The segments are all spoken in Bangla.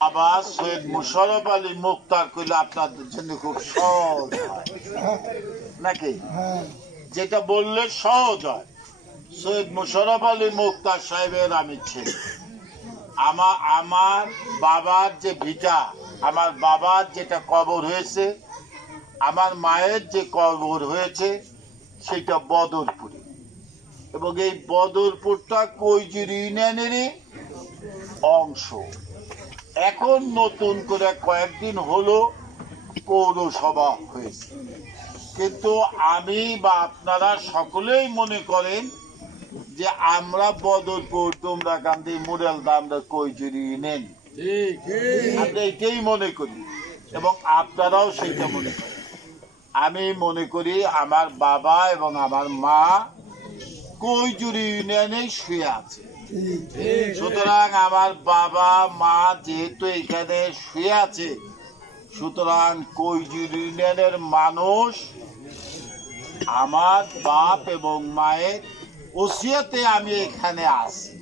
বাবা সৈয়দ মুশাররফ আলী মুখতার কইলে আপনাদের জন্য খুব সহজ হয় নাকি? যেটা বললে সহজ হয়। সৈয়দ মুশাররফ আলী মুখতার সাহেবের আমি ছেলে। আমার বাবার যে ভিটা, আমার বাবার যেটা কবর হয়েছে, আমার মায়ের যে কবর হয়েছে সেটা বদরপুরে, এবং এই বদরপুরটা কৈজুর ইউনিয়নেরই অংশ। এখন নতুন করে কয়েকদিন হলো পৌরসভা হয়েছে, কিন্তু আমি বা আপনারা সকলেই মনে করেন যে আমরা বদরপুর, তোমরা গান্ধী, মুরালদা, আমরা কৈজুর ইউনিয়ন, আমরা এটাই মনে করি এবং আপনারাও সেইটা মনে করেন। আমি মনে করি আমার বাবা এবং আমার মা কৈজুর ইউনিয়নে শুয়ে আছে, সুতরাং আমার বাবা মা যেহেতু এখানে শুয়ে আছে, সুতরাং কৈজুর ইউনিয়নের মানুষ আমার বাপ এবং মায়ের ওসিয়তে আমি এখানে আসি,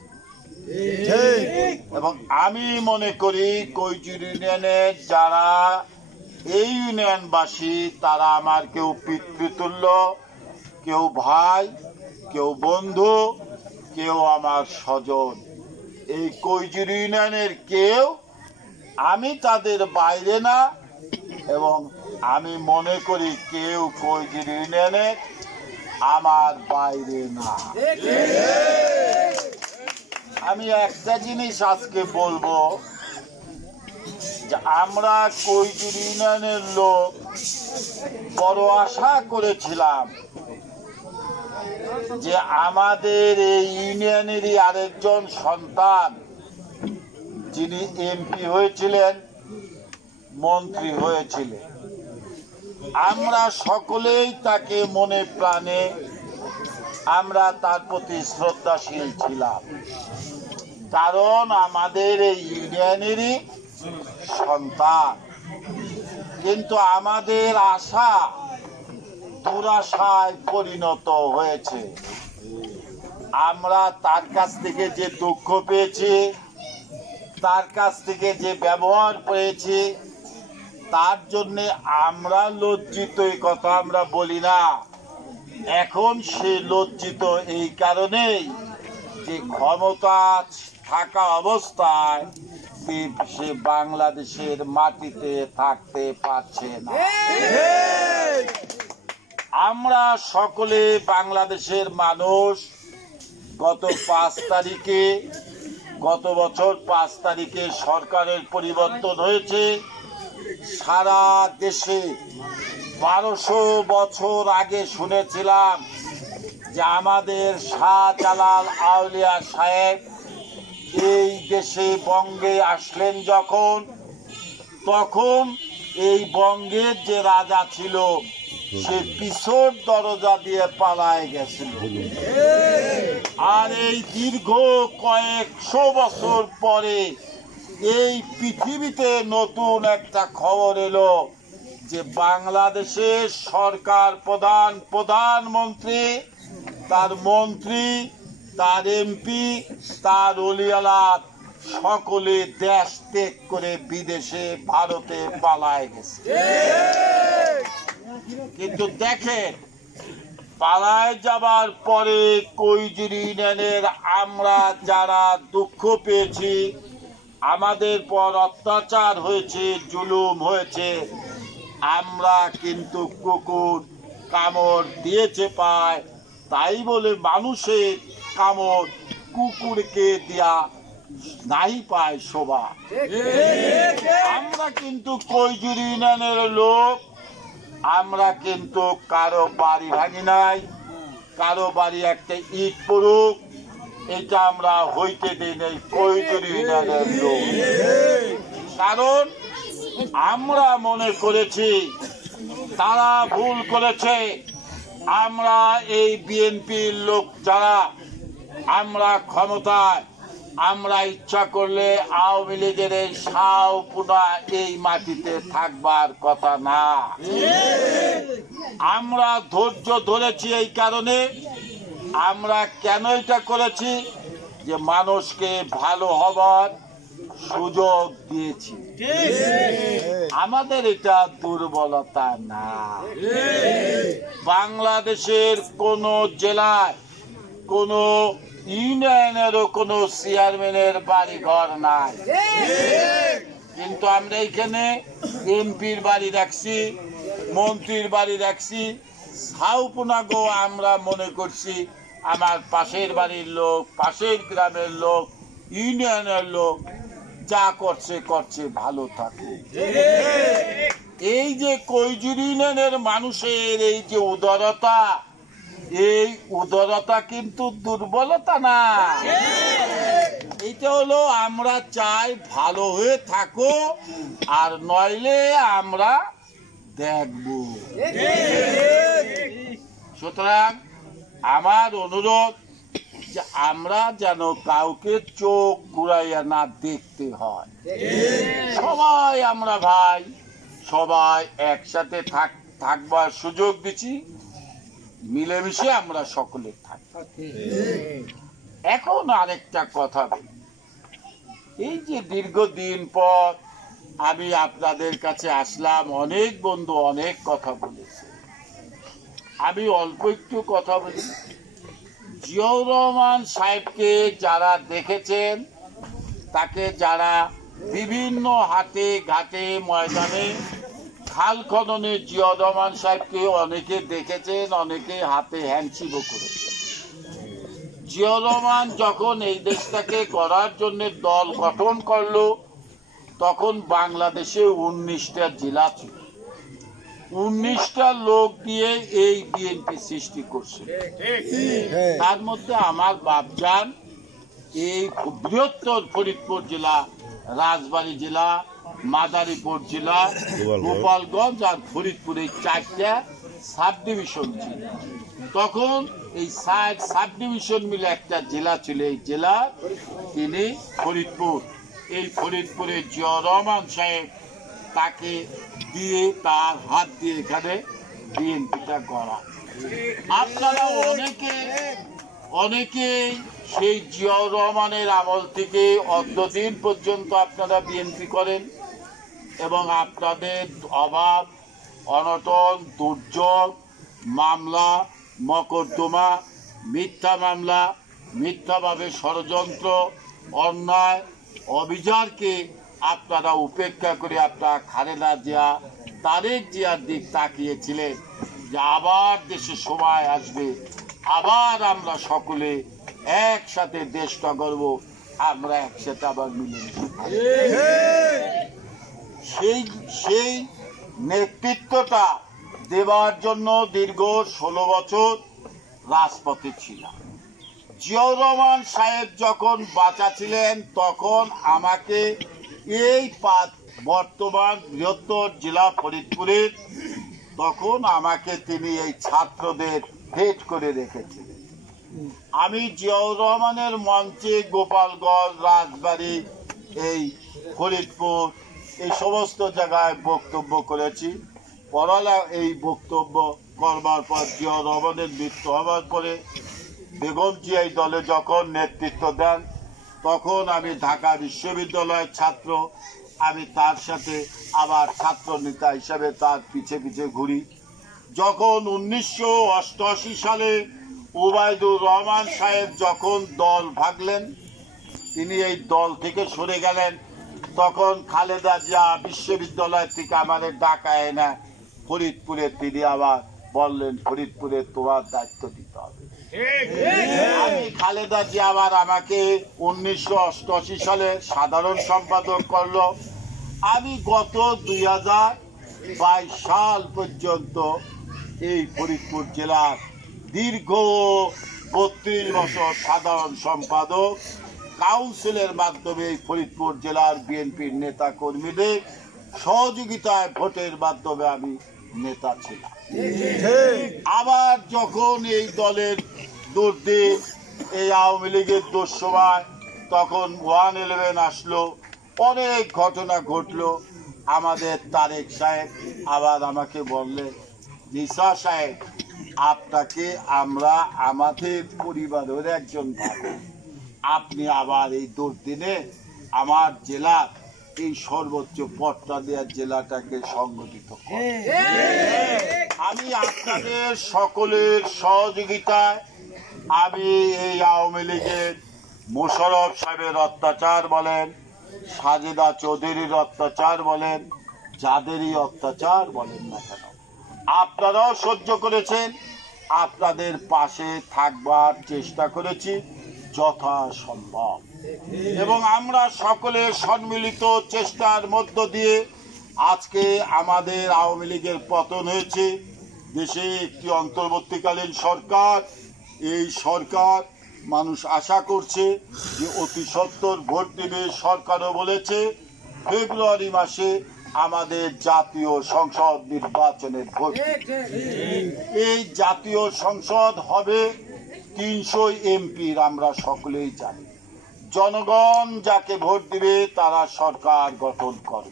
এবং আমি মনে করি কৈজুর ইউনিয়নের যারা এই ইউনিয়নবাসী তারা আমার কেউ পিতৃতুল্য, কেউ ভাই, কেউ বন্ধু, কেউ আমার স্বজন। এই কৈজুর ইউনিয়নের কেউ, আমি তাদের বাইরে না, এবং আমি মনে করি কেউ কৈজুর ইউনিয়নের আমার বাইরে না। আমি একটা জিনিস আজকে বলবো যে আমরা কৈজুর ইউনিয়নের লোক বড় আশা করেছিলাম যে আমাদের এই ইউনিয়নেরই আরেকজন সন্তান, যিনি এমপি হয়েছিলেন, মন্ত্রী হয়েছিলেন, আমরা সকলেই তাকে মনে প্রাণে আমরা তার প্রতি শ্রদ্ধাশীল ছিলাম, কারণ আমাদের এই ইউনিয়নেরই সন্তান। কিন্তু আমাদের আশা দুরাশায় পরিণত হয়েছে। আমরা তার কাছ থেকে যে দুঃখ পেয়েছি, তার কাছ থেকে যে ব্যবহার পেয়েছি, তার জন্য আমরা লজ্জিত। এই কথা আমরা বলি না, এখন সে লজ্জিত এই কারণেই যে ক্ষমতা থাকা অবস্থায় সে বাংলাদেশের মাটিতে থাকতে পারছে না। আমরা সকলে বাংলাদেশের মানুষ গত বছর 5 তারিখে সরকারের পরিবর্তন হয়েছে। সারা দেশে 1200 বছর আগে শুনেছিলাম যে আমাদের শাহজালাল আউলিয়া সাহেব এই দেশে বঙ্গে আসলেন যখন, তখন এই বঙ্গের যে রাজা ছিল সে পিছর দরজা দিয়ে পালায় গেছিল। আর এই দীর্ঘ কয়েকশো বছর পরে এই পৃথিবীতে নতুন একটা খবর এলো যে বাংলাদেশের সরকার প্রধানমন্ত্রী, তার মন্ত্রী, তার এমপি, তার ওলিয়ালাত সকলে দেশ ত্যাগ করে বিদেশে, ভারতে পালায় গেছে। কিন্তু দেখেন, পালায় যাবার পরে কৈজুর ইউনিয়নের আমরা যারা দুঃখ পেয়েছি, আমাদের পর অত্যাচার হয়েছে, জুলুম হয়েছে, আমরা কিন্তু কুকুর কামড় দিয়েছে পায়, তাই বলে মানুষের কামড় কুকুরকে দেয়া নাই পায় শোভা। আমরা কিন্তু কৈজুর ইউনিয়নের লোক, আমরা কিন্তু কারো বাড়ি ভাঙি নাই, কারো বাড়ি একটা ইট পড়ুক এটা আমরা হইতে দিই নাই কৈজুর ইউনিয়নের লোক। কারণ আমরা মনে করেছি তারা ভুল করেছে। আমরা এই বিএনপির লোক যারা, আমরা ক্ষমতায়, আমরা ইচ্ছা করলে আওয়ামী লীগের এই শাহপুরা এই মাটিতে থাকবার কথা না। আমরা ধৈর্য ধরেছি এই কারণে, আমরা কেন এটা করেছি যে মানুষকে ভালো হবার, সুযোগ দিয়েছি। আমাদের এটা দুর্বলতা না। বাংলাদেশের কোন জেলায় কোন ইউনিয়নেরও কোন চেয়ারম্যানের বাড়ি ঘর নাই, কিন্তু আমরা এখানে এমপির বাড়ি রাখছি, মন্ত্রীর বাড়ি রাখছি। সাউপুনাগো আমরা মনে করছি আমার পাশের বাড়ির লোক, পাশের গ্রামের লোক, ইউনিয়নের লোক, যা করছে করছে, ভালো থাকুক। এই যে কৈজুর ইউনিয়নের মানুষের এই যে উদারতা, এই উদারতা কিন্তু দুর্বলতা না। এটা হলো আমরা চাই ভালো হয়ে থাকো, আর নইলে আমরা দেখব। সুতরাং আমার অনুরোধ যে আমরা যেন কাউকে চোখ ঘুরাইয়া না দেখতে হয়। সবাই আমরা ভাই, সবাই একসাথে থাকবার সুযোগ দিচ্ছি, মিলেমিশে আমরা সকলে থাকি। এখন আরেকটা কথা বলি, এই যে দীর্ঘদিন পর আমি আপনাদের কাছে আসলাম, অনেক বন্ধু অনেক কথা বলেছে, আমি অল্প একটু কথা বলি। জিয়াউর রহমান সাহেবকে যারা দেখেছেন, তাকে যারা বিভিন্ন হাটে ঘাটে ময়দানে খাল খননে জিয়াউর রহমান সাহেবকে অনেকে দেখেছেন, অনেকে হাতে হ্যান্ডশিপও করেছেন। জিয়াউর রহমান যখন এই দেশটাকে করার জন্য দল গঠন করলো, তখন বাংলাদেশে 19টা জেলা ছিল, 19টা লোক দিয়ে এই বিএনপি সৃষ্টি করছে। তার মধ্যে আমার বাপজান এই বৃহত্তর ফরিদপুর জেলা, রাজবাড়ী জেলা, মাদারীপুর জেলা, গোপালগঞ্জ আর ফরিদপুর, এই 4টা সাব ডিভিশন ছিল। তখন এই 6 সাব ডিভিশন মিলে একটা জেলা ছিল, এই জেলা তিনি ফরিদপুর। এই ফরিদপুরে জিয়াউর রহমান সাহেব তাকে দিয়ে, তার হাত দিয়ে এখানে বিএনপিটা গড়া। আপনারা অনেকে সেই জিয়াউর রহমানের আমল থেকে অদ্যদিন পর্যন্ত আপনারা বিএনপি করেন, এবং আপনাদের অভাব অনটন, দুর্যোগ, মামলা মকদ্দমা, মিথ্যা মামলা, মিথ্যাভাবে ষড়যন্ত্র, অন্যায় অবিচারকে আপনারা উপেক্ষা করে আপনারা খালেদা জিয়া, তারেক জিয়ার দিক তাকিয়েছিলেন যে আবার দেশে সময় আসবে, আবার আমরা সকলে একসাথে দেশটা গড়ব, আমরা একসাথে আবার মিলে সেই নেতৃত্বটা দেওয়ার জন্য দীর্ঘ 16 বছর রাজপথে ছিলাম। জিয়াউর রহমান সাহেব যখন বাঁচা ছিলেন, তখন আমাকে এই বর্তমান বৃহত্তর জেলা ফরিদপুরের, তখন আমাকে তিনি এই ছাত্রদের হেড করে রেখেছিলেন। আমি জিয়াউর রহমানের মঞ্চে গোপালগঞ্জ, রাজবাড়ী, এই ফরিদপুর, এই সমস্ত জায়গায় বক্তব্য করেছি। এই বক্তব্য করবার পর জিয়াউর রহমানের মৃত্যু হওয়ার পরে বেগম জিয়া এই দলে যখন নেতৃত্ব দেন, তখন আমি ঢাকা বিশ্ববিদ্যালয়ের ছাত্র, আমি তার সাথে আবার ছাত্র নেতা হিসাবে তার পিছে পিছে ঘুরি। যখন 1988 সালে ওবায়দুর রহমান সাহেব যখন দল ভাগলেন, তিনি এই দল থেকে সরে গেলেন, তখন খালেদা জিয়া বিশ্ববিদ্যালয় থেকে আমাদের ঢাকায় এনে ফরিদপুরে তিনি আবার বললেন, ফরিদপুরে তোমার দায়িত্ব দিতে হবে। আমি খালেদা জিয়া আবার আমাকে 1988 সালে সাধারণ সম্পাদক করলো। আমি গত 2022 সাল পর্যন্ত এই ফরিদপুর জেলার দীর্ঘ 32 বছর সাধারণ সম্পাদক, কাউন্সিলের মাধ্যমে এই ফরিদপুর জেলার বিএনপির নেতা কর্মীদের সহযোগিতায় ভোটের মাধ্যমে আমি নেতা ছিলাম। আবার যখন এই দলের দুর্দি, এই আওয়ামী লীগের দুঃসময়, তখন 111 আসলো, অনেক ঘটনা ঘটলো। আমাদের তারেক সাহেব আবার আমাকে বললেন, নিসা সাহেব, আপনাকে আমরা আমাদের পরিবারের একজন ভাবি, আপনি আবার এই দুর্দিনে আমার জেলা এই সর্বোচ্চ পদটা দেওয়ার জেলাটাকে সংগঠিত করে। আমি আপনাদের সকলের সহযোগিতায় আমি এই আওয়ামী লীগের মোশাররফ সাহেবের অত্যাচার বলেন, সাজেদা চৌধুরীর অত্যাচার বলেন, যাদেরই অত্যাচার বলেন না কেন, আপনারাও সহ্য করেছেন। আপনাদের পাশে থাকবার চেষ্টা করেছি যথাসম্ভব, এবং আমরা সকলের সম্মিলিত চেষ্টার মধ্য দিয়ে আজকে আমাদের আওয়ামী লীগের পতন হয়েছে। দেশে একটি অন্তর্বর্তীকালীন সরকার, এই সরকার মানুষ আশা করছে যে অতি সত্বর ভোট দেবে। সরকারও বলেছে ফেব্রুয়ারি মাসে আমাদের জাতীয় সংসদ নির্বাচনের ভোট। এই জাতীয় সংসদ হবে 300 এমপির, আমরা সকলেই জানি। জনগণ যাকে ভোট দিবে তারা সরকার গঠন করে।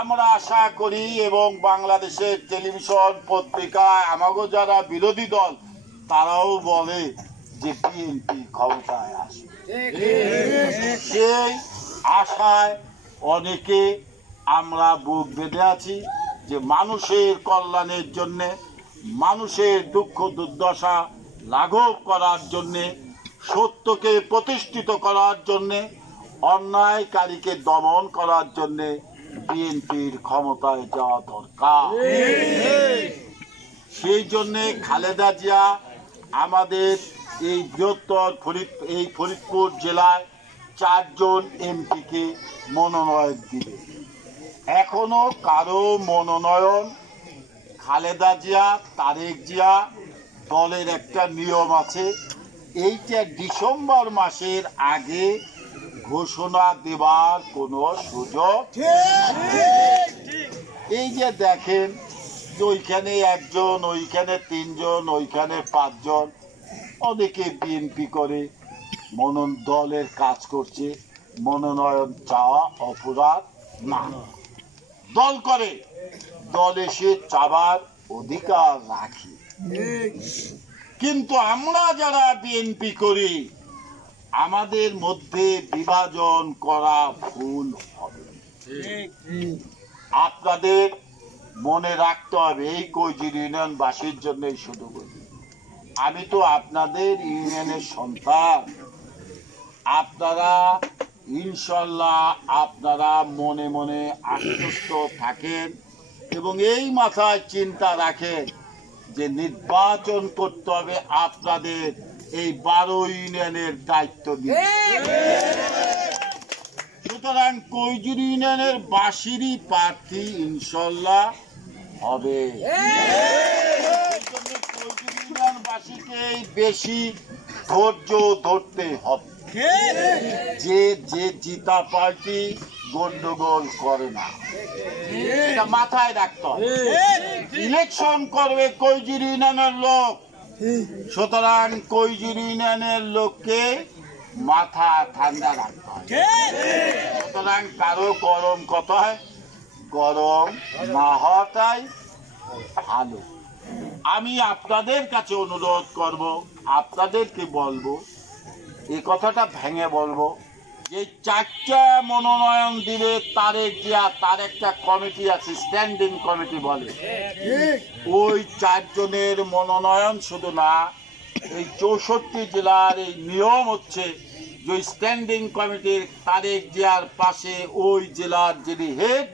আমরা আশা করি, এবং বাংলাদেশের টেলিভিশন পত্রিকায় আমাগো যারা বিরোধী দল তারাও বলে যে বিএনপি ক্ষমতায় আসবে। সেই আশায় অনেকে আমরা বুক বেঁধে আছি যে মানুষের কল্যাণের জন্যে, মানুষের দুঃখ দুর্দশা লাঘব করার জন্যে, সত্যকে প্রতিষ্ঠিত করার জন্যে, অন্যায়কারীকে দমন করার জন্যে বিএনপির ক্ষমতায় যাওয়া দরকার। সেই জন্যে খালেদা জিয়া আমাদের এই বৃহত্তর ফরিদপুর জেলায় 4 জন এমপিকে মনোনয়ন দিবে। এখনো কারো মনোনয়ন, খালেদা জিয়া, তারেক জিয়া, দলের একটা নিয়ম আছে, এইটা ডিসেম্বর মাসের আগে ঘোষণা দেবার কোনো সুযোগ। এই যে দেখেন ওইখানে 1 জন, ওইখানে 3 জন, ওইখানে 5 জন, অনেকে বিএনপি করে দলের কাজ করছে। মনোনয়ন চাওয়া অপরাধ না, দল করে, দল এসে চাবার অধিকার রাখে। কিন্তু আমরা যারা বিএনপি করি আমাদের মধ্যে বিভাজন করা ভুল হবে। আপনাদের মনে রাখতে হবে, এই কৈজির ইউনিয়নবাসীর জন্যই শুধু বলি, আমি তো আপনাদের ইউনিয়নের সন্তান। আপনারা ইনশাল্লাহ আপনারা মনে মনে আশ্বস্ত থাকেন এবং এই মাথায় চিন্তা রাখেন যে নির্বাচন করতে হবে আপনাদের এই 12 ইউনিয়নের দায়িত্ব নিয়ে। সুতরাং কৈজুর ইউনিয়নের বাসিরই প্রার্থী ইনশাল্লাহ হবে। কৈজুর ইউনিয়নবাসীকে বেশি ধৈর্য ধরতে হবে। যে যে জিতা পার্টি গন্ডগোল করে না, এটা মাথায় রাখতে হবে। ইলেকশন করবে কৈজুর ইউনিয়নের লোক, সুতরাং কৈজুর ইউনিয়নের লোককে মাথা ঠান্ডা রাখতে হবে। সুতরাং কারো গরম কথায় গরম না হওয়াটাই ভালো। আমি আপনাদের কাছে অনুরোধ করব, আপনাদেরকে বলবো, এই কথাটা ভেঙে বলবো, যে 4টা মনোনয়ন দিবে তারেক জিয়া, তার একটা কমিটি আছে, স্ট্যান্ডিং কমিটি বলে। ওই 4 জনের মনোনয়ন শুধু না, এই 64 জেলার এই নিয়ম হচ্ছে যে স্ট্যান্ডিং কমিটির তারেক জিয়ার পাশে ওই জেলার যিনি হেড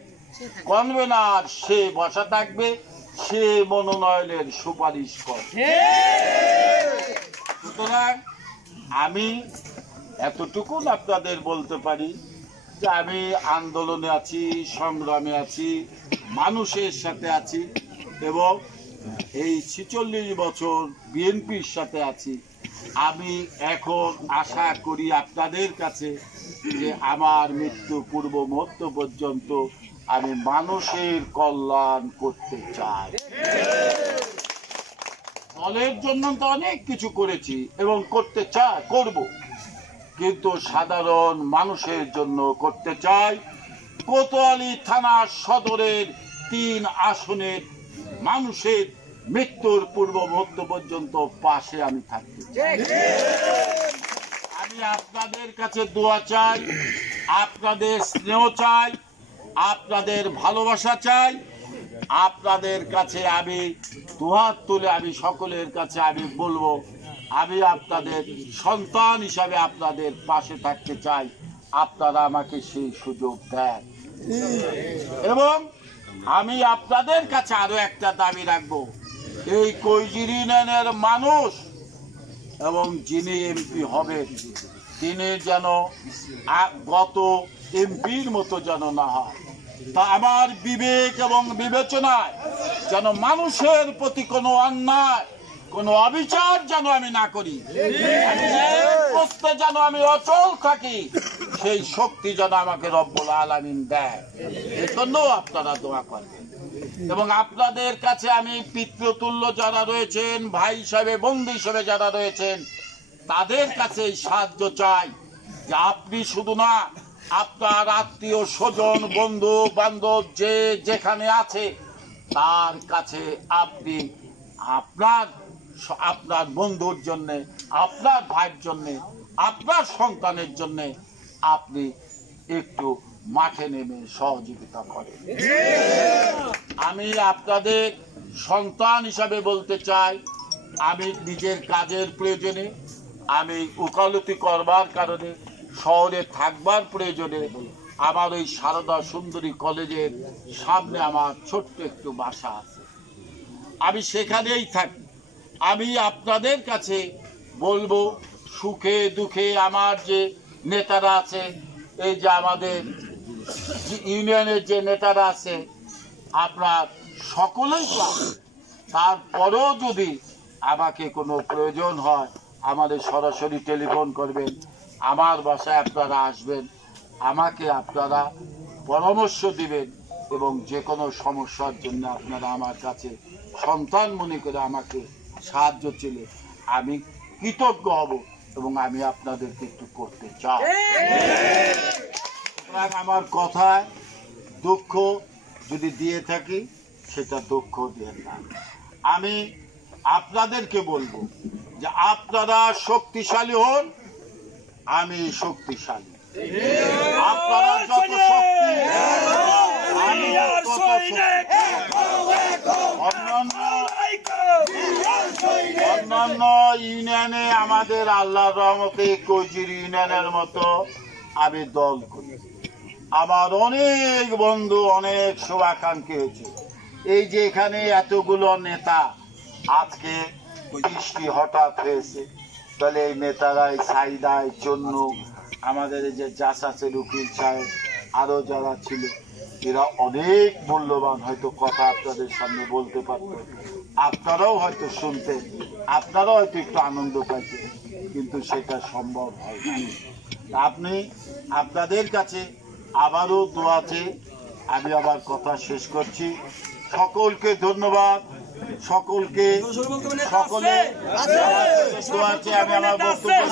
কনভেনার সে বসা থাকবে, সে মনোনয়নের সুপারিশ করে। সুতরাং আমি এতটুকু আপনাদের বলতে পারি যে আমি আন্দোলনে আছি, সংগ্রামে আছি, মানুষের সাথে আছি এবং এই 46 বছর বিএনপির সাথে আছি। আমি এখন আশা করি আপনাদের কাছে যে আমার মৃত্যু পূর্ব মুহূর্ত পর্যন্ত আমি মানুষের কল্যাণ করতে চাই। দলের জন্য তো অনেক কিছু করেছি এবং করতে চাই, করব, কিন্তু সাধারণ মানুষের জন্য করতে চাই। কোতোয়ালি থানা সদরের 3 আসনের মানুষের মৃত্যুর পূর্ব মুহূর্ত পর্যন্ত পাশে আমি থাকতে চাই। আমি আপনাদের কাছে দোয়া চাই, আপনাদের স্নেহ চাই, আপনাদের ভালোবাসা চাই। আপনাদের কাছে আমি দুহাত তুলে আমি সকলের কাছে আমি বলবো, আমি আপনাদের সন্তান হিসাবে আপনাদের পাশে থাকতে চাই। আপনারা আমাকে সেই সুযোগ দেন। এবং আমি আপনাদের কাছে আরো একটা দাবি রাখবো, এই কৈজির ইউনিয়নের মানুষ এবং যিনি এমপি হবেন তিনি যেন গত এমপির মতো যেন না হয়। তা আমার বিবেক এবং বিবেচনায় যেন মানুষের প্রতি কোনো অন্যায়, কোনো অবিচার যেন আমি না করি, যেন আমি অচল থাকি, সেই শক্তি যেন আমাকে রব্বুল আলামিন দেয়। এর জন্য আপনারা দোয়া করবেন। এবং আপনাদের কাছে আমি পিতৃতুল্য যারা রয়েছেন, ভাই হিসাবে, বন্ধু হিসেবে যারা রয়েছেন, তাদের কাছে সাহায্য চাই যে আপনি শুধু না, আপনার আত্মীয় স্বজন, বন্ধু বান্ধব যে যেখানে আছে তার কাছে আপনি আপনার বন্ধুর জন্যে, আপনার ভাইয়ের জন্যে, আপনার সন্তানের জন্যে আপনি একটু মাঠে নেমে সহযোগিতা করেন। আমি আপনাদের সন্তান হিসাবে বলতে চাই, আমি নিজের কাজের প্রয়োজনে, আমি উকালতি করবার কারণে, শহরে থাকবার প্রয়োজনে আমার ওই সারদা সুন্দরী কলেজের সামনে আমার ছোট্ট একটু বাসা আছে, আমি সেখানেই থাকি। আমি আপনাদের কাছে বলবো, সুখে দুঃখে আমার যে নেতারা আছে, এই যে আমাদের ইউনিয়নের যে নেতারা আছে, আপনার সকলেই পাবেন। তারপরেও যদি আমাকে কোনো প্রয়োজন হয় আমাদের সরাসরি টেলিফোন করবেন, আমার বাসায় আপনারা আসবেন, আমাকে আপনারা পরামর্শ দিবেন এবং যে কোনো সমস্যার জন্য আপনারা আমার কাছে সন্তান মনে করে আমাকে সাহায্য চেলে আমি কৃতজ্ঞ হব এবং আমি আপনাদেরকে একটু করতে চাই। আমার কথায় দুঃখ যদি দিয়ে থাকি সেটা দুঃখ দিয়ে না। আমি আপনাদেরকে বলবো যে আপনারা শক্তিশালী হন, আমি শক্তিশালী। আপনারা যত শক্তি, আমি অন্যান্য ইউনিয়নে আমাদের আল্লাহর রহমতে কৈজির ইউনিয়নের মতো আমি দল করি। আমার অনেক বন্ধু, অনেক শুভাকাঙ্ক্ষী হয়েছে। এই যে এখানে এতগুলো নেতা, আজকে বৃষ্টি হঠাৎ হয়েছে, তাহলে এই নেতারা এই সাইদার জন্য আমাদের এই যে জাসাসের উকিল সাহেব, আরো যারা ছিল, এরা অনেক মূল্যবান হয়তো কথা আপনাদের সামনে বলতে পারতেন, আপনারাও হয়তো শুনতেন, আপনারাও হয়তো একটু আনন্দ পাইতেন, কিন্তু সেটা সম্ভব হয় না। আপনি আপনাদের কাছে আবারও দোয়াতে আমি আবার কথা শেষ করছি। সকলকে ধন্যবাদ, সকলে দোয়াতে আমি আমার বক্তব্য